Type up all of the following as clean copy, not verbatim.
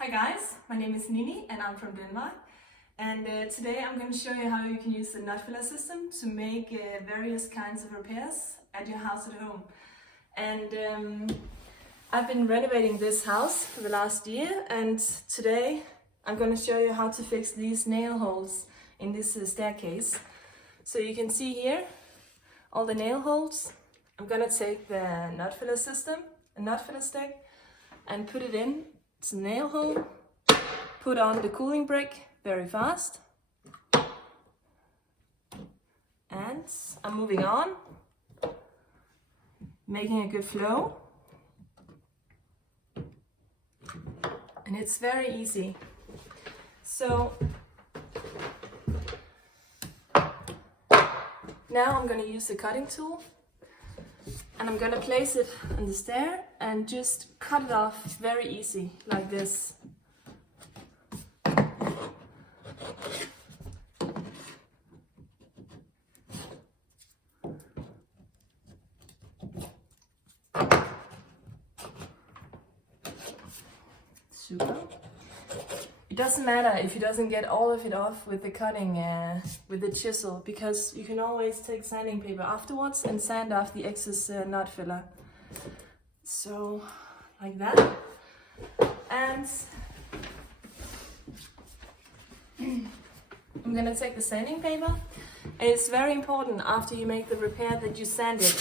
Hi guys, my name is Nini and I'm from Denmark. And today I'm going to show you how you can use the nut filler system to make various kinds of repairs at your house at home. And I've been renovating this house for the last year, and today I'm going to show you how to fix these nail holes in this staircase. So you can see here all the nail holes. I'm going to take the nut filler system, a nut filler stick, and put it in the nail hole, put on the cooling brick very fast, and I'm moving on, making a good flow, and it's very easy. So now I'm going to use the cutting tool, and I'm going to place it on the stair and just cut it off very easy, like this. Super. It doesn't matter if you doesn't get all of it off with the cutting, with the chisel, because you can always take sanding paper afterwards and sand off the excess nut filler. So, like that. And I'm gonna take the sanding paper. And it's very important after you make the repair that you sand it.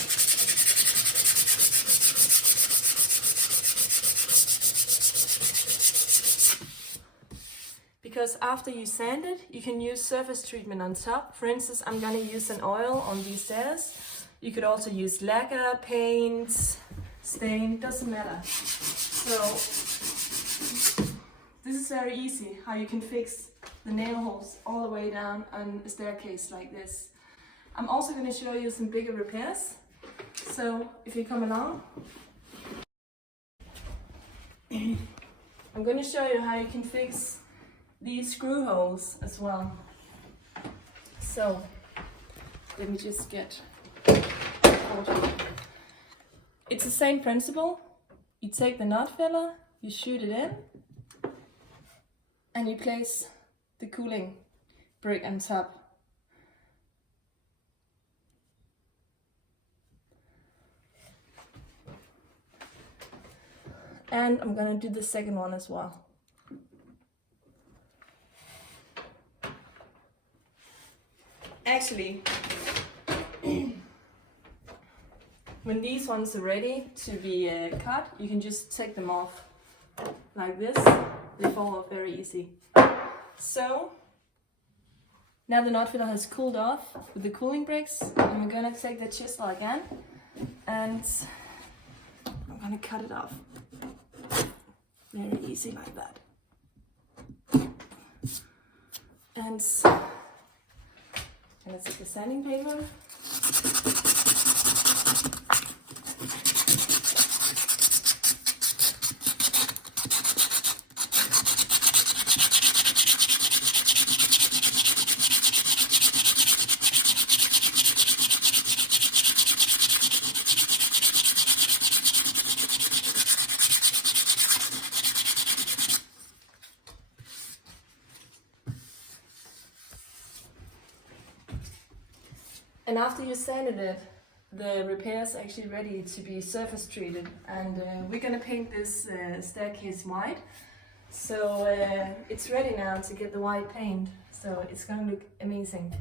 Because after you sand it, you can use surface treatment on top. For instance, I'm gonna use an oil on these stairs. You could also use lacquer, paint, stain, doesn't matter. So this is very easy, how you can fix the nail holes all the way down on a staircase like this. I'm also gonna show you some bigger repairs. So if you come along, I'm gonna show you how you can fix these screw holes as well. So let me just get it's the same principle. You take the nut filler, you shoot it in, and you place the cooling brick on top. And I'm gonna do the second one as well. Actually, when these ones are ready to be cut, you can just take them off like this. They fall off very easy. So now the nut filler has cooled off with the cooling bricks. I'm gonna take the chisel again and I'm gonna cut it off. Very easy like that. And let's take the sanding paper. And after you sanded it, the repair is actually ready to be surface treated, and we're gonna paint this staircase white. So it's ready now to get the white paint, so it's gonna look amazing.